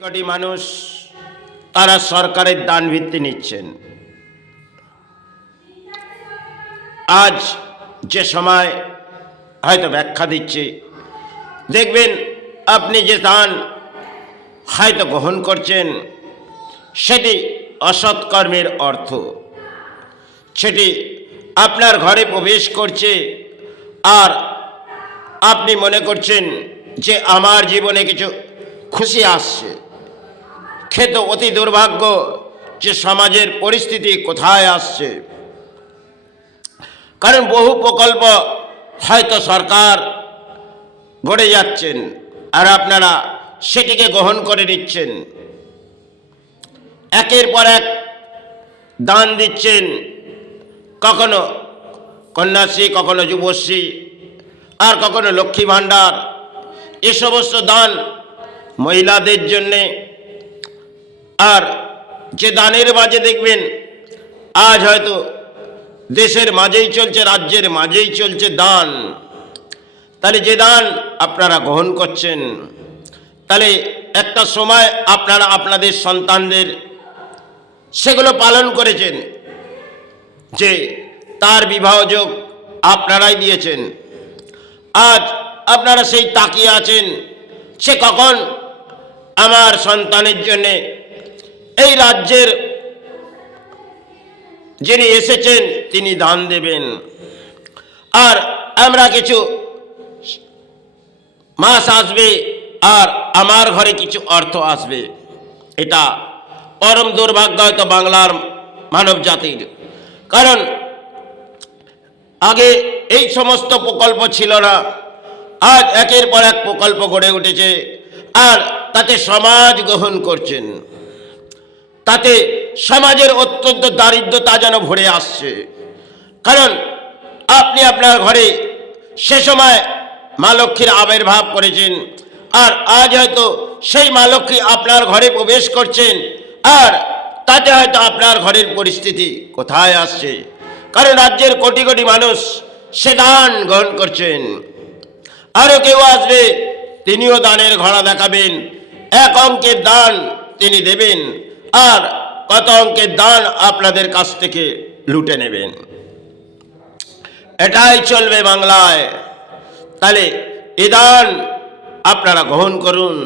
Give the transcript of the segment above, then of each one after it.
কোটি মানুষ তারা সরকারের দান ভিত্তি নিচ্ছেন। আজ যে সময় হয়তো ব্যাখ্যা দিচ্ছি, দেখবেন আপনি যে দান হয়তো গ্রহণ করছেন সেটি অসৎ কর্মের অর্থ, সেটি আপনার ঘরে প্রবেশ করছে আর আপনি মনে করছেন যে আমার জীবনে কিছু খুশি আসছে। খেত অতি দুর্ভাগ্য যে সমাজের পরিস্থিতি কোথায় আসছে, কারণ বহু প্রকল্প হয়তো সরকার গড়ে যাচ্ছেন আর আপনারা সেটিকে গ্রহণ করে নিচ্ছেন, একের পর এক দান দিচ্ছেন, কখনো কন্যাশ্রী, কখনো যুবশ্রী, আর কখনো লক্ষ্মী ভাণ্ডার। এ সমস্ত দান মহিলাদের জন্যে। আর যে দানের মাঝে দেখবেন আজ হয়তো দেশের মাঝেই চলছে, রাজ্যের মাঝেই চলছে দান, তাহলে যে দান আপনারা গ্রহণ করছেন, তাহলে একটা সময় আপনারা আপনাদের সন্তানদের সেগুলো পালন করেছেন, যে তার বিবাহযোগ আপনারাই দিয়েছেন। আজ আপনারা সেই তাকিয়ে আছেন সে কখন আমার সন্তানের জন্যে এই রাজ্যের যিনি এসেছেন তিনি দান দেবেন, আর আমরা কিছু মাস আসবে আর আমার ঘরে কিছু অর্থ আসবে। এটা পরম দুর্ভাগ্য হয়তো বাংলার মানব জাতির, কারণ আগে এই সমস্ত প্রকল্প ছিল না। আজ একের পর এক প্রকল্প গড়ে উঠেছে আর তাতে সমাজ গ্রহণ করছেন, তাতে সমাজের অত্যন্ত দারিদ্রতা যেন ভরে আসছে। কারণ আপনি আপনার ঘরে সে সময় মা লক্ষ্মীর আবির্ভাব করেছেন, আর আজ হয়তো সেই মা লক্ষ্মী আপনার ঘরে প্রবেশ করছেন, আর তাতে হয়তো আপনার ঘরের পরিস্থিতি কোথায় আসছে, কারণ রাজ্যের কোটি কোটি মানুষ সে দান গ্রহণ করছেন। আরও কেউ আসবে, তিনিও দানের ঘোড়া দেখাবেন, এক অঙ্কের দান তিনি দেবেন আর কত অঙ্কের দান আপনাদের কাছ থেকে লুটে নেবেন। এটাই চলবে বাংলায়। তাহলে এ দান আপনারা গ্রহণ করুন,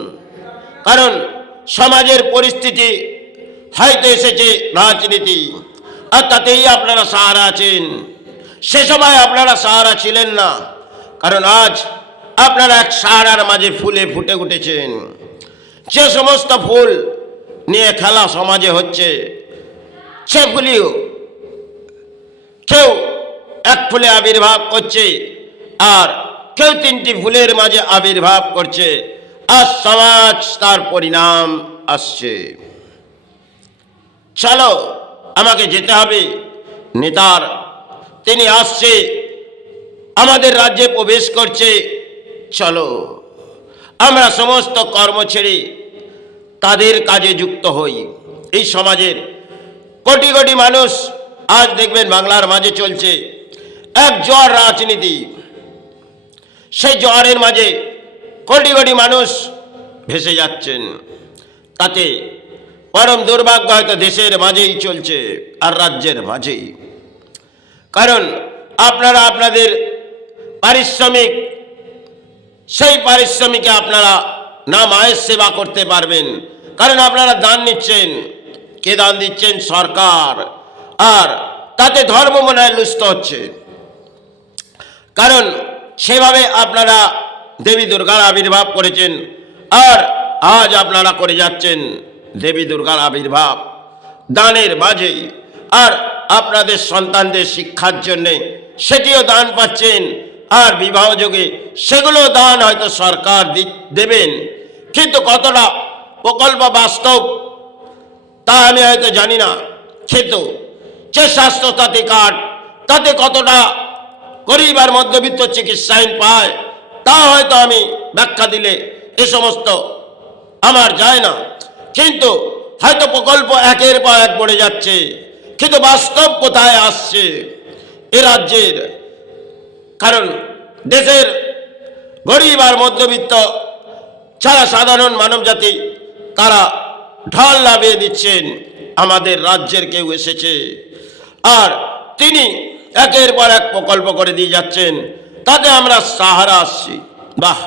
কারণ সমাজের পরিস্থিতি হয়তো এসেছে রাজনীতি, আর তাতেই আপনারা সাহারা আছেন। সে সময় আপনারা সাহারা ছিলেন না, কারণ আজ আপনারা এক সাহারার মাঝে ফুলে ফুটে উঠেছেন। যে সমস্ত ফুল নিয়ে খেলা সমাজে হচ্ছে, সে ফুলিও কেউ এক ফুলে আবির্ভাব করছে আর কেউ তিনটি ফুলের মাঝে আবির্ভাব করছে, আর সমাজ তার পরিণাম আসছে। চলো আমাকে যেতে হবে, নেতার তিনি আসছে, আমাদের রাজ্যে প্রবেশ করছে, চলো আমরা সমস্ত কর্ম ছেড়ে তাদের কাজে যুক্ত হই। এই সমাজের কোটি কোটি মানুষ আজ দেখবেন বাংলার মাঝে চলছে এক জোয়ার রাজনীতি, সেই জোয়ারের মাঝে কোটি কোটি মানুষ ভেসে যাচ্ছেন। তাতে পরম দুর্ভাগ্য হয়তো দেশের মাঝেই চলছে আর রাজ্যের মাঝেই, কারণ আপনারা আপনাদের পারিশ্রমিক, সেই পারিশ্রমিকে আপনারা না মায়ের সেবা করতে পারবেন, কারণ আপনারা দান নিচ্ছেন। কে দান দিচ্ছেন? সরকার। আর তাতে ধর্ম মনে হয় লুষ্ট হচ্ছে, কারণ সেভাবে আপনারা দেবী দুর্গার আবির্ভাব করেছেন, আর আজ আপনারা করে যাচ্ছেন দেবী দুর্গার আবির্ভাব দানের মাঝেই। আর আপনাদের সন্তানদের শিক্ষার জন্যে সেটিও দান পাচ্ছেন, আর বিবাহযোগে সেগুলো দান হয়তো সরকার দেবেন, কিন্তু কতটা প্রকল্প বাস্তব তা আমি হয়তো জানি না। কিন্তু যে স্বাস্থ্যসাথী কার্ড, তাতে কতটা গরিব আর মধ্যবিত্ত চিকিৎসাহীন পায় তা হয়তো আমি ব্যাখ্যা দিলে এ সমস্ত আমার যায় না, কিন্তু হয়তো প্রকল্প একের পর এক পড়ে যাচ্ছে, কিন্তু বাস্তব কোথায় আসছে এ রাজ্যের? কারণ দেশের গরিব আর মধ্যবিত্ত ছাড়া সাধারণ মানব জাতি তারা ঢল নামিয়ে দিচ্ছেন আমাদের রাজ্যের কেউ এসেছে, আর তিনি একের পর এক প্রকল্প করে দিয়ে যাচ্ছেন, তাতে আমরা সাহারা আসছি। বাহ,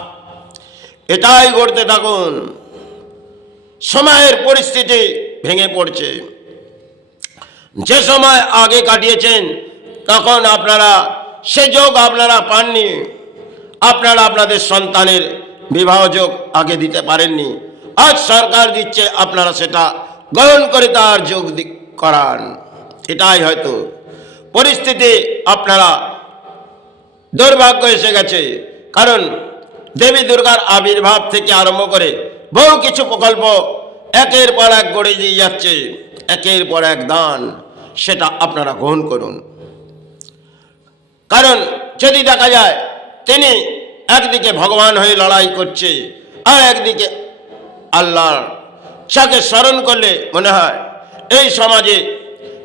এটাই করতে থাকুন। সময়ের পরিস্থিতি ভেঙে পড়ছে। যে সময় আগে কাটিয়েছেন তখন আপনারা সে যোগ আপনারা পাননি। আপনারা আপনাদের সন্তানের বিবাহ যোগ আগে দিতে পারেননি, আজ সরকার দিচ্ছে, আপনারা সেটা গ্রহণ করে তার যোগ করান। এটাই হয়তো পরিস্থিতি। আপনারা দুর্ভাগ্য এসে গেছে, কারণ দেবী দুর্গার আবির্ভাব থেকে আরম্ভ করে বহু কিছু প্রকল্প একের পর এক গড়ে দিয়ে যাচ্ছে, একের পর এক দান, সেটা আপনারা গ্রহণ করুন। কারণ যদি দেখা যায় তিনি একদিকে ভগবান হয়ে লড়াই করছে, আর একদিকে আল্লাহর যাকে স্মরণ করলে মনে হয় এই সমাজে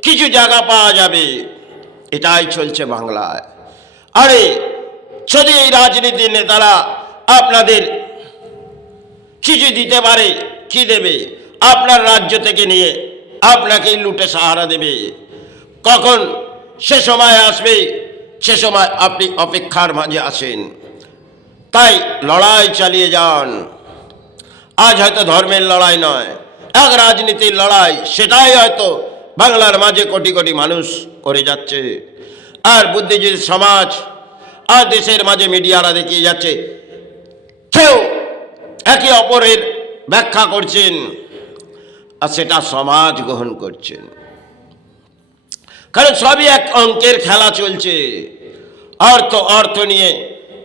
কিছু জায়গা পাওয়া যাবে। এটাই চলছে বাংলায়। আরে যদি এই রাজনীতির নেতারা আপনাদের কিছু দিতে পারে, কি দেবে? আপনার রাজ্য থেকে নিয়ে আপনাকেই লুটে সাহারা দেবে। কখন সে সময় আসবে, সে সময় আপনি অপেক্ষার মাঝে আছেন। তাই লড়াই চালিয়ে যান। আজ হয়তো ধর্মের লড়াই নয়, এক রাজনীতির লড়াই, সেটাই হয়তো বাংলার মাঝে কোটি কোটি মানুষ করে যাচ্ছে। আর বুদ্ধিজীবী সমাজ আর দেশের মাঝে মিডিয়ারা দেখিয়ে যাচ্ছে, কেউ একে অপরের ব্যাখ্যা করছেন, আর সেটা সমাজ গ্রহণ করছেন। কারণ সবই এক অঙ্কের খেলা চলছে। অর্থ নিয়ে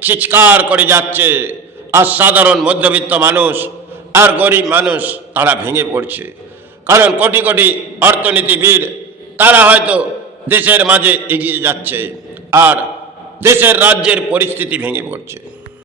চিৎকার করে যাচ্ছে, আর সাধারণ মধ্যবিত্ত মানুষ আর গরিব মানুষ তারা ভেঙে পড়ছে। কারণ কোটি কোটি অর্থনীতিবিদ তারা হয়তো দেশের মাঝে এগিয়ে যাচ্ছে, আর দেশের রাজ্যের পরিস্থিতি ভেঙে পড়ছে।